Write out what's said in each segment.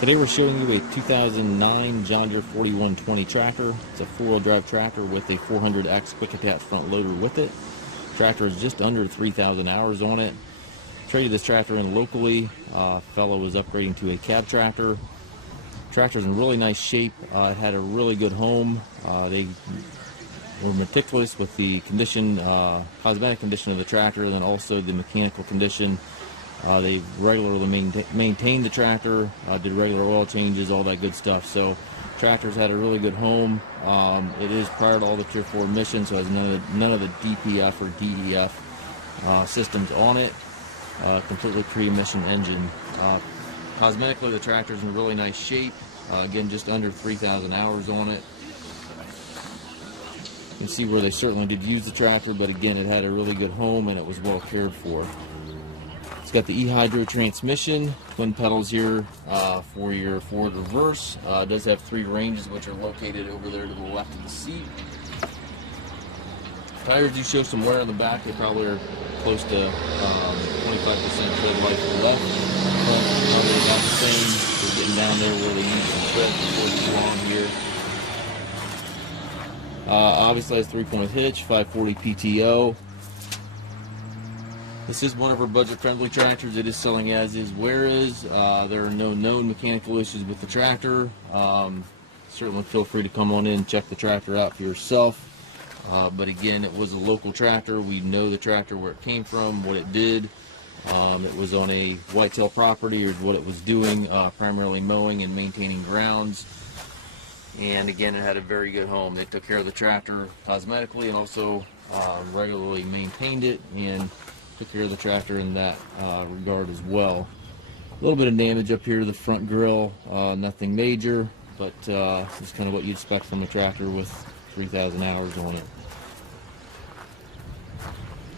Today we're showing you a 2009 John Deere 4120 tractor. It's a four-wheel drive tractor with a 400X quick attach front loader with it. Tractor is just under 3,000 hours on it. Traded this tractor in locally. Fellow was upgrading to a cab tractor. Tractor's in really nice shape. It had a really good home. They were meticulous with the condition, cosmetic condition of the tractor, and then also the mechanical condition. They regularly maintained the tractor, did regular oil changes, all that good stuff. So tractor's had a really good home. It is prior to all the Tier 4 emissions, so it has none of the DPF or DEF systems on it. Completely pre-emission engine. Cosmetically, the tractor's in really nice shape. Again, just under 3,000 hours on it. You can see where they certainly did use the tractor, but again, it had a really good home and it was well cared for. It's got the E-Hydro transmission, twin pedals here for your forward reverse. It does have 3 ranges, which are located over there to the left of the seat. Tires do show some wear on the back. They probably are close to 25% tread life left. But probably about the same. They're getting down there where they need some tread before too long here. Obviously has 3-point hitch, 540 PTO. This is one of our budget-friendly tractors. It is selling as is, where is. There are no known mechanical issues with the tractor. Certainly feel free to come on in and check the tractor out for yourself. But again, it was a local tractor. We know the tractor, where it came from, what it did. It was on a whitetail property, or what it was doing, primarily mowing and maintaining grounds. And again, it had a very good home. They took care of the tractor cosmetically and also regularly maintained it and took care of the tractor in that regard as well. A little bit of damage up here to the front grille, nothing major, but it's kind of what you'd expect from a tractor with 3,000 hours on it.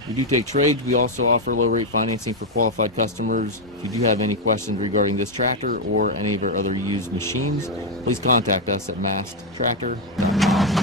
We do take trades. We also offer low rate financing for qualified customers. If you do have any questions regarding this tractor or any of our other used machines, please contact us at maskedtractor.com.